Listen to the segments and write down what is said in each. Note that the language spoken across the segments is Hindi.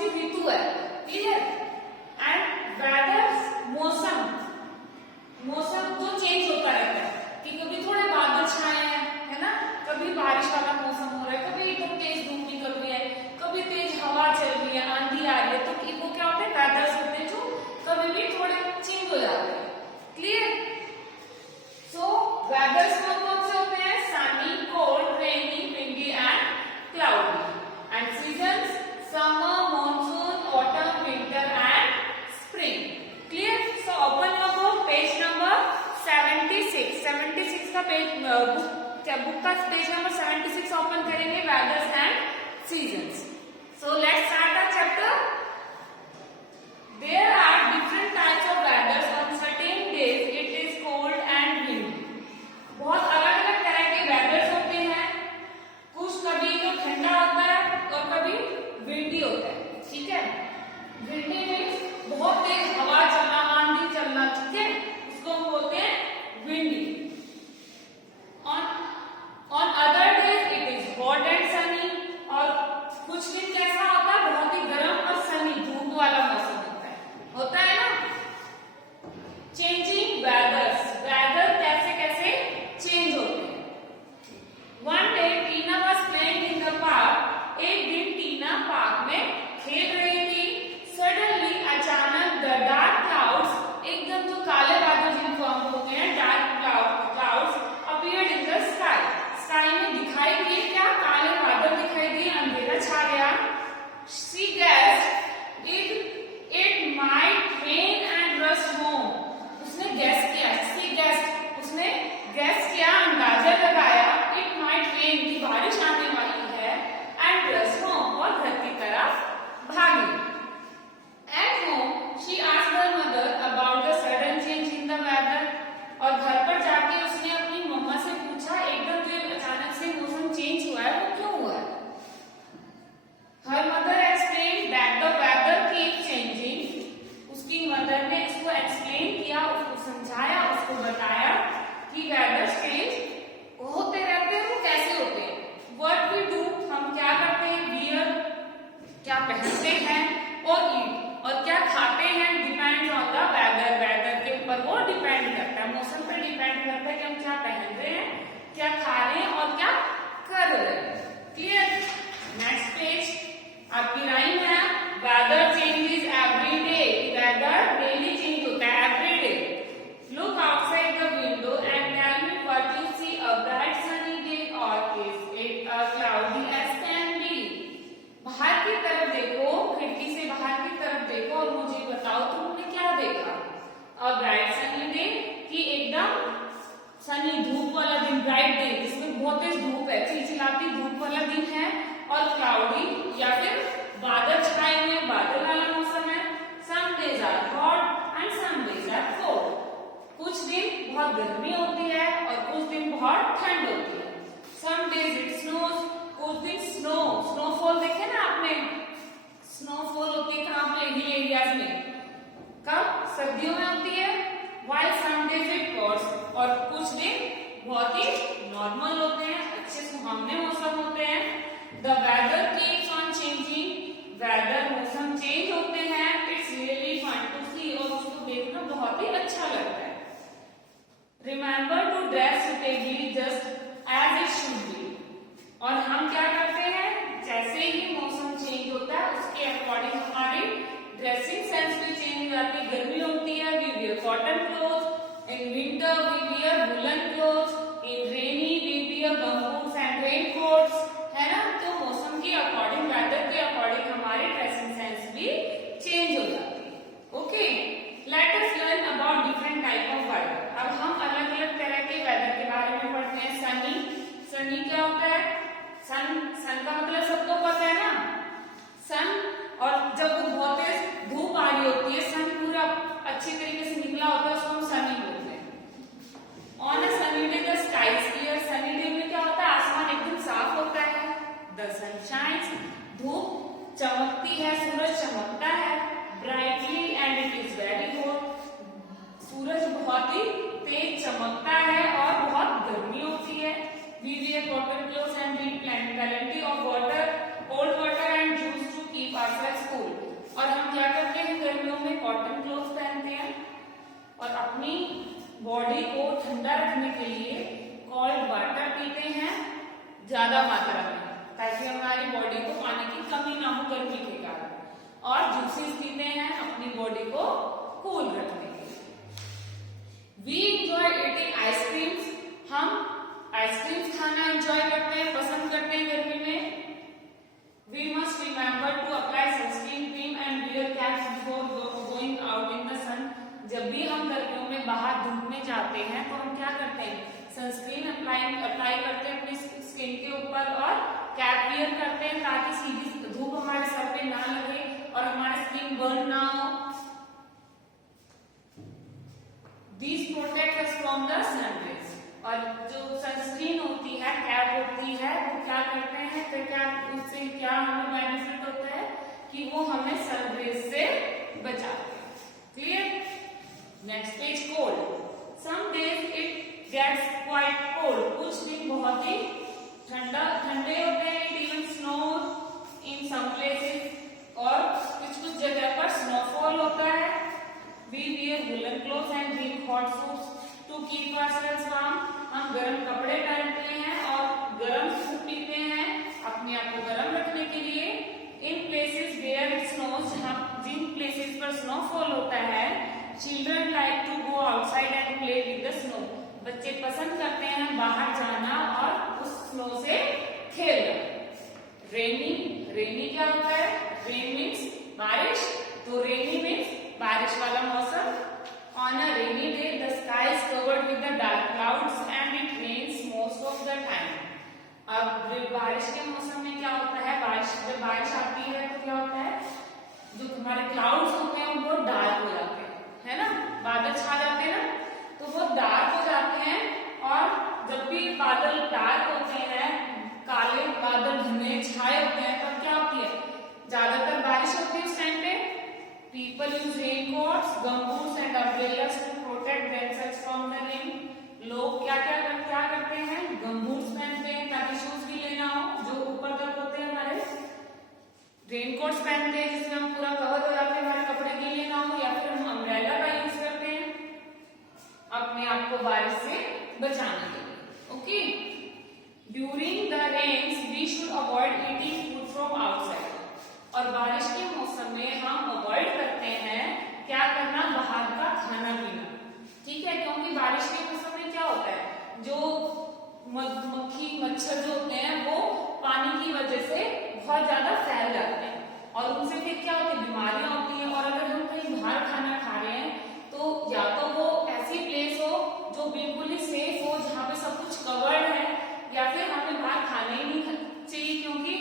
सी ऋतु है, क्लियर। एंड वेदर मौसम, मौसम जो चेंज होता रहता है कि कभी थोड़े बादल छाए हैं, है ना, कभी बारिश वाला मौसम हो रहा है, कभी एकदम तेज धूप निकल रही है, कभी तेज हवा चल रही है, आंधी आ रही है, तो इनको क्या होते हैं, वेदर्स होते हैं जो कभी भी थोड़े चेंज हो जाते हैं, क्लियर। सो वेदर्स कौन कौन से होते हैं, Sunny, cold, rainy, windy and cloudy. And seasons summer, monsoon, autumn, winter and spring, clear. So open your book, page number 76 का पेज, बुक का पेज नंबर 76 ओपन करेंगे, वेदर्स and seasons. So let's start the chapter. There are different types of weathers. On certain days it is cold and windy. बहुत अलग अलग तरह के वेदर्स होते हैं, कुछ कभी तो ठंडा होता है और कभी विंडी होता है, ठीक है। विंडी मीन्स बहुत तेज हवा चलना, आंधी चलना, ठीक है, उसको हम बोलते हैं windy. On other days it is hot and sunny. और कुछ दिन कैसा होता है, बहुत ही गर्म और सनी, धूप वाला मौसम होता है ना। चेंजिंग वेदर्स, वेदर कैसे कैसे चेंज होते हैं। One day Tina was playing in the park. एक दिन टीना पार्क में खेल रही थी। सडनली अचानक द डार्क क्लाउड्स, एकदम जो काले बादल जिनको हम बोलते हैं dark clouds, appeared in the sky. Sky में दिखाई दिए, क्या काले बादल दिखाई दिए, अंधेरा छा गया। She guessed it might rain and rush home. उसने गैस किया, उसने गैस किया, अंदाजा लगाया, इट माइट रेन की बारिश आने वाली है, एंड रश होम, और घर की तरफ भागी। At home she asked her mother about the sudden change in the weather. और घर पर जाके उसने अपनी मम्मा से पूछा, एकदम जो अचानक से मौसम चेंज हुआ है वो क्यों हुआ है। Her mother explain that the weather keep changing. उसकी मदर ने इसको एक्सप्लेन किया, उसको समझाया, उसको बताया कि वेदर चेंज होते रहते हैं, वो कैसे होते हैं। व्हाट वी डू, हम क्या करते हैं, वियर, क्या पहनते हैं, और ईट, और क्या खाते हैं, depend on the weather, weather के ऊपर वो डिपेंड करता है, मौसम पर डिपेंड करता है कि हम क्या पहन रहे हैं, क्या खा रहे हैं और क्या कर रहे हैं, क्लियर। नेक्स्ट पेज आपकी राइम है, weather changes every day. Weather daily change होता है, every day. Look outside the window and tell me what you see, a bright sunny day or is it a cloudy as can be. बाहर की तरफ देखो, खिड़की से बाहर की तरफ देखो और मुझे बताओ तुमने क्या देखा। अ ब्राइट सनी डे, कि एकदम सनी धूप वाला दिन, ब्राइट डे जिसमें बहुत तेज धूप है, चिलचिलाती धूप वाला दिन है, और क्लाउडी या फिर बादल छाए हुए, बादल वाला मौसम है। Some days are hot and some days are cold. कुछ दिन बहुत गर्मी होती है और कुछ दिन बहुत ठंड होती है। सम डेज इट स्नोज, कुछ दिन स्नोफॉल देखे ना आपने, स्नोफॉल होती है कहाँ पे, हिल एरियाज में, कब, सर्दियों में होती है। While some days it pots, और कुछ दिन बहुत ही नॉर्मल होते हैं, अच्छे सुहावने मौसम होते हैं। The weather keeps on changing. Weather मौसम चेंज होते हैं। It's really fun to see, और उसको देखना बहुत ही अच्छा लगता है। Remember to dress suitably just as it should be. और हम क्या करते हैं, जैसे ही मौसम चेंज होता है उसके अकॉर्डिंग हमारी ड्रेसिंग सेंस भी चेंज हो जाती है। गर्मी होती है, we wear cotton cloth, in winter we wear woollen cloth, in rainy we wear gumboots and rain coats, है ना। तो मौसम के अकॉर्डिंग, वेदर के अकॉर्डिंग हमारी ड्रेसिंग सेंस भी चेंज हो जाती है। Okay, let us learn about different type of weather. अब हम अलग अलग तरह के वेदर के बारे में पढ़ते हैं। सनी क्या होता है, सन का मतलब सबको पता है ना, सन। और जब वो बहुत तेज धूप आ रही होती है, सन पूरा अच्छी तरीके से निकला होता है, उसको हम सनी बोलते हैं। On a sunny day the sky is clear. Sunny day में क्या होता है, आसमान एकदम साफ होता है। द सन शाइन्स, धूप चमकती है, सूरज चमकता है। Brightly and it is very hot, सूरज बहुत ही तेज चमकता है और बहुत गर्मी होती है। We wear cotton clothes and drink plenty of water, cold water and juice to keep ourselves cool. मात्रा में, ताकि हमारी बॉडी को पानी की कमी ना हो गर्मी के कारण, और जूसेस पीते हैं अपनी बॉडी को कूल रखने के लिए। वी एंजॉय ईटिंग आइसक्रीम्स, हम आइसक्रीम्स खाना एंजॉय करते हैं, पसंद करते हैं गर्मी में। We must remember to apply sunscreen cream and wear caps before going out in the sun. जब भी हम गर्मियों में बाहर धूप में जाते हैं तो हम क्या करते हैं, सनस्क्रीन अप्लाई करते हैं अपनी स्किन के ऊपर और कैप वियर करते हैं, ताकि सीधी धूप हमारे सर पे ना लगे और हमारा स्किन बर्न ना हो। These protect us from the sun rays. और जो सनस्क्रीन होती है, कैप होती है, वो क्या करते हैं, तो क्या उससे क्या हमें बेनिफिट होता है कि वो हमें सन रेज से बचाते हैं। Clear? Next page, cold. Some days it gets quite cold, कुछ दिन बहुत ही ठंडे होते हैं, even snow in some places, और कुछ जगह पर स्नोफॉल होता है। We wear woollen clothes and drink hot soups to keep ourselves warm, हम गर्म कपड़े पहनते हैं और गर्म सूप पीते हैं अपने आप को गर्म रखने के लिए। In places where it snows, जिन प्लेसेस पर स्नोफॉल होता है, children like to go outside and play with the snow, बच्चे पसंद करते हैं बाहर जाना और उस स्नो से खेलना। रेनी क्या होता है, रेन मीन्स बारिश, तो रेनी मीन्स बारिश वाला मौसम। On a rainy day, the sky is covered with the dark clouds and it rains most of the time. अब बारिश के मौसम में क्या होता है, जब बारिश आती है तो क्या होता है, जो हमारे क्लाउड्स होते हैं वो डार्क हो जाते हैं, है ना, बादल छा जाते हैं ना, तो वो डार्क हो जाते हैं। और जब भी बादल डार्क होते हैं, काले बादल घने छाए होते हैं, तब क्या होती है, ज्यादातर बारिश होती है उस टाइम पे। People use raincoats, gumboots and umbrellas to protect themselves from the rain. लोग क्या करते हैं, गम्बूट्स पहनते हैं ताकि शूज भी लेना हो जो ऊपर तक होते हैं हमारे, रेनकोट्स पहनते हैं जिसमें हम पूरा कवर हो जाते हैं, हमारे कपड़े गीले ना हो, या फिर हम अम्ब्रेला का यूज करते हैं अपने आप को बारिश से बचाने के लिए। Okay, during the rains we should avoid eating food from outside, और बारिश के मौसम में हम अवॉइड करते हैं क्या करना, बाहर का खाना पीना, ठीक है, क्योंकि बारिश के मौसम में क्या होता है, जो मक्खी मच्छर जो होते हैं वो पानी की वजह से बहुत ज्यादा फैल जाते हैं और उनसे फिर क्या होती है, बीमारियां होती हैं। और अगर हम कहीं बाहर खाना खा रहे हैं तो या तो वो ऐसी प्लेस हो जो बिल्कुल ही सेफ हो, जहाँ पे सब कुछ कवर्ड है, या फिर हमें बाहर खाना ही नहीं चाहिए, क्योंकि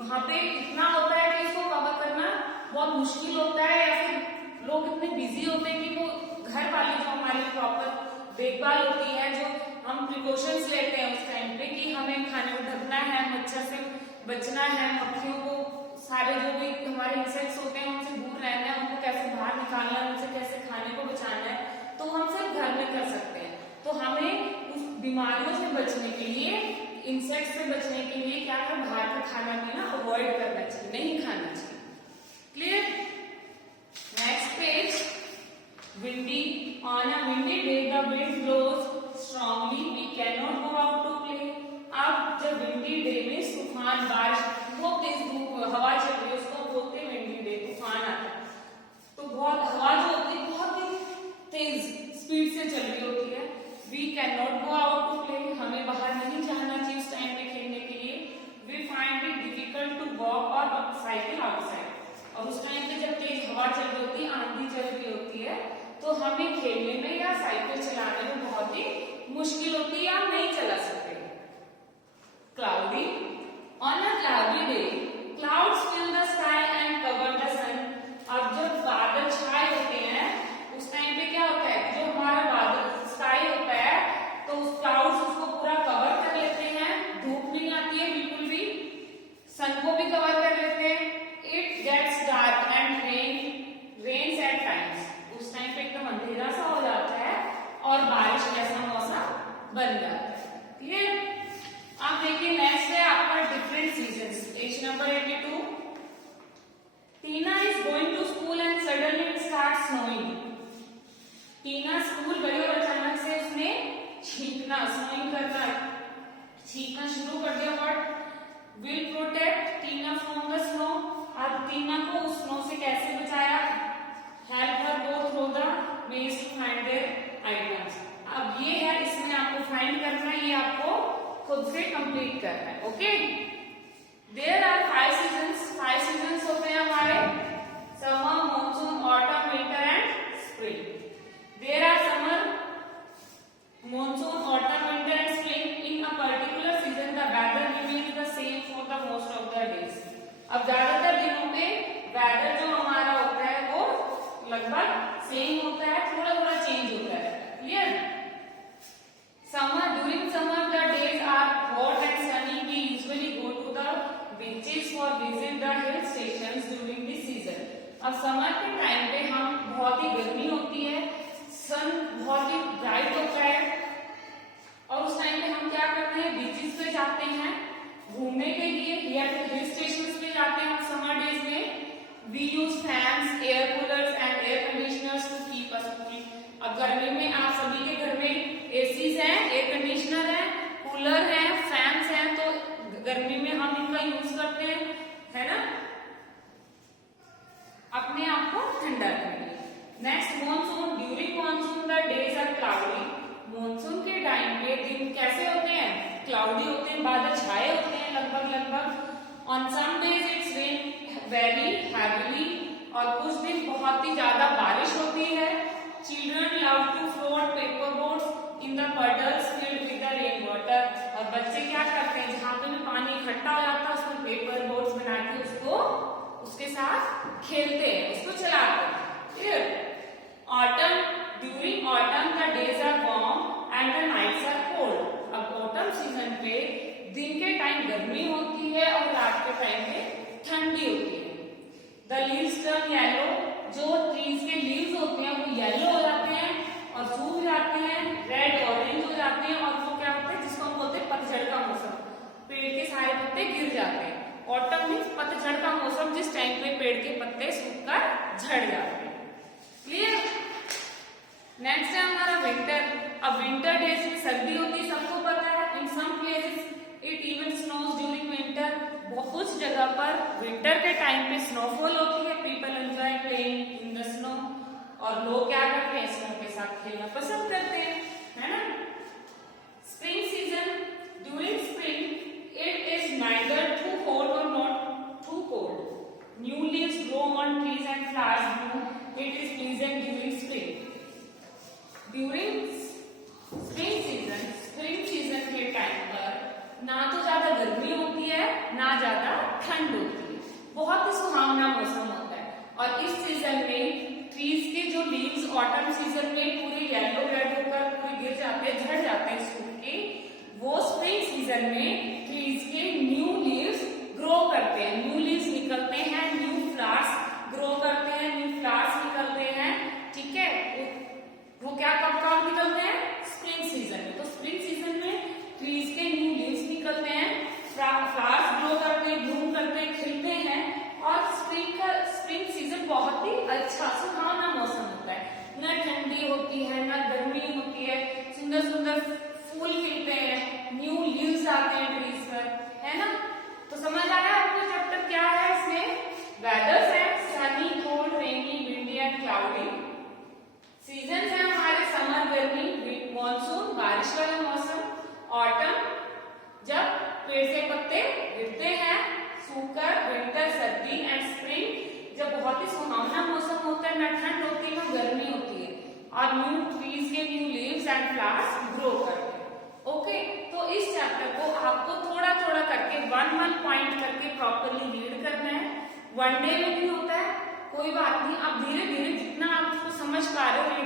वहां पे इतना होता है कि इसको कवर करना बहुत मुश्किल होता है, या फिर लोग इतने बिजी होते हैं कि वो घर वाली जो हमारी प्रॉपर देखभाल होती है, जो हम प्रिकॉशंस लेते हैं उस टाइम पे कि हमें खाने को ढकना है, मच्छर से बचना है, मक्खियों को, सारे जो भी हमारे इंसेक्ट्स होते हैं उनसे दूर रहना है, उनको कैसे बाहर निकालना है, उनसे कैसे खाने को बचाना है, तो हम सिर्फ घर में कर सकते हैं। तो हमें उस बीमारियों से बचने के लिए, इंसेक्ट से बचने के लिए क्या कर, बाहर का खाना पीना अवॉइड करना चाहिए, नहीं खाना चाहिए। Clear? Next page, windy. On a windy day the wind blows strongly, we can not go out to play. अब जब विंडी डे में तूफान, बारिश, बहुत तेज हवा चल रही है, उसको बोलते हैं विंडी डे, तूफान आता है, तो बहुत हवा जो होती है बहुत ही तेज स्पीड से चल रही होती है। We can not go out to play, हमें बाहर नहीं जाना चाहिए उस टाइम पे खेलने के लिए। We find it difficult to walk और साइकिल आउटसाइड, और उस टाइम पे जब तेज हवा चल रही होती है, आंधी चल रही होती है, तो हमें खेलने में या साइकिल चलाने में बहुत ही मुश्किल होती है, या नहीं चला सकते। Cloudy. On a cloudy day clouds fill the sky and cover the sun. अब जब बादल छाए होते हैं उस टाइम पे क्या होता है, जो हमारा बादल स्काई होता है तो उस क्लाउड्स उसको पूरा कवर कर लेते हैं, धूप नहीं आती है बिल्कुल भी, सन को भी कवर कर लेते हैं। It gets dark and rains at times, उस टाइम पे एकदम अंधेरा सा हो जाता है और बारिश जैसा मौसम बन जाता है। क्लियर? आप देखिए नेक्स्ट है आपका different seasons, page number 82। Tina is going to school and suddenly it start snowing. Tina school गई और अचानक से उसने छींकना, स्नोइंग करना, छींकना शुरू कर दिया। बट अब ज्यादातर दिनों पे वेदर जो हमारा होता है वो लगभग सेम होता है, थोड़ा थोड़ा चेंज होता है। Clear? Summer, during summer the days are hot and sunny. We usually go to the beaches for visit the hill stations during this season. अब समर के टाइम पे हम बहुत ही गर्मी होती है, सन बहुत ही ब्राइट होता है और उस टाइम पे हम क्या करते हैं, बीचेस पे जाते हैं घूमने के लिए या फिर हिल स्टेशन पे जाते हैं समर डेज में। We use fans, air coolers and air conditioners to keep us cool. अब गर्मी में आप सभी के घर में एसीज हैं, एयर कंडीशनर है, कूलर है, फैंस हैं, तो गर्मी में हम इनका यूज करते हैं, है ना, अपने आप को ठंडा करने के लिए। Next monsoon, during monsoon the days are cloudy. Monsoon के टाइम पे दिन कैसे होते हैं, क्लाउडी होते हैं, बादल छाए होते हैं लगभग। On some days it's rain very heavily, और कुछ दिन बहुत ही ज्यादा बारिश होती है। Children love to float paper boats in the puddles filled with the rain water। और बच्चे क्या करते हैं, जहाँ पे भी पानी इकट्ठा हो जाता है उसमें पेपर बोट्स बना के उसको उसके साथ खेलते हैं, उसको चलाते हैं। Clear? Autumn, during autumn the days are warm and the nights are cold. अब ऑटम सीजन पे दिन के टाइम गर्मी होती है और रात के टाइम पे ठंडी होती है। द लीव्स टर्न येलो, जो ट्रीज के लीव्स होते हैं वो येलो हो जाते हैं और सूख जाते हैं, रेड ऑरेंज हो जाते हैं, और वो क्या होता है जिसको हम बोलते हैं पतझड़ का मौसम, पेड़ के सारे पत्ते गिर जाते हैं। ऑटम मीन्स पतझड़ का मौसम, जिस टाइम पे पेड़ के पत्ते सूखकर झड़ जाते हैं। क्लियर? नेक्स्ट है हमारा विंटर। अब विंटर डेज में सर्दी होती है, सबको पता है। In some places it even snows during winter. कुछ जगह पर विंटर के टाइम पे स्नोफॉल होती है। People enjoy playing in the snow, और लोग क्या करते हैं, स्नो के साथ खेलना पसंद करते हैं, है ना। Spring season, during spring it is neither too hot or not too cold. New leaves grow on trees and flowers bloom. It is pleasant during spring. During spring season के टाइम पर ना तो ज्यादा गर्मी होती है ना ज्यादा ठंड होती है, बहुत ही सुहावना मौसम होता है। और इस सीजन में ट्रीज के जो लीव्स ऑटम सीजन में पूरे येलो रेड होकर पूरे गिर जाते हैं, झड़ जाते हैं सूख के, वो स्प्रिंग सीजन में ट्रीज के न्यू लीव्स ग्रो करते हैं, न्यू लीव्स निकलते हैं, न्यू फ्लावर्स ग्रो करते हैं, न्यू फ्लावर्स निकलते हैं। ठीक है, वो क्या कब निकलते हैं, स्प्रिंग सीजन में। तो स्प्रिंग सीजन में ट्रीज के न्यू लीव्स निकलते हैं, फ्लावर्स ग्रो करते हैं, ब्लूम करते हैं, खिलते हैं, और स्प्रिंग सीजन बहुत ही अच्छा सुहावना मौसम होता है। न ठंडी होती है न गर्मी होती है, सुंदर सुंदर फूल खिलते हैं, न्यू लीव्स आते हैं ट्रीज पर, है ना। तो समझ आया आपको चैप्टर क्या है, इसमें वेदर्स है Sunny, cold, rainy, windy and cloudy. Seasons है हमारे समर गर्मी, मॉनसून बारिश वाला मौसम, ऑटम जब पेड़ से पत्ते गिरते हैं सूखकर, विंटर सर्दी, एंड स्प्रिंग जब बहुत ही सुहावना मौसम होता है, न ठंड होती है न गर्मी होती है, और न्यू ट्रीज के new leaves and flowers grow करते हैं। ओके, तो इस चैप्टर को आपको थोड़ा थोड़ा करके वन पॉइंट करके प्रॉपरली रीड करना है। वन डे में भी होता है, कोई बात नहीं, आप धीरे धीरे जितना आप उसको समझ पा रहे हो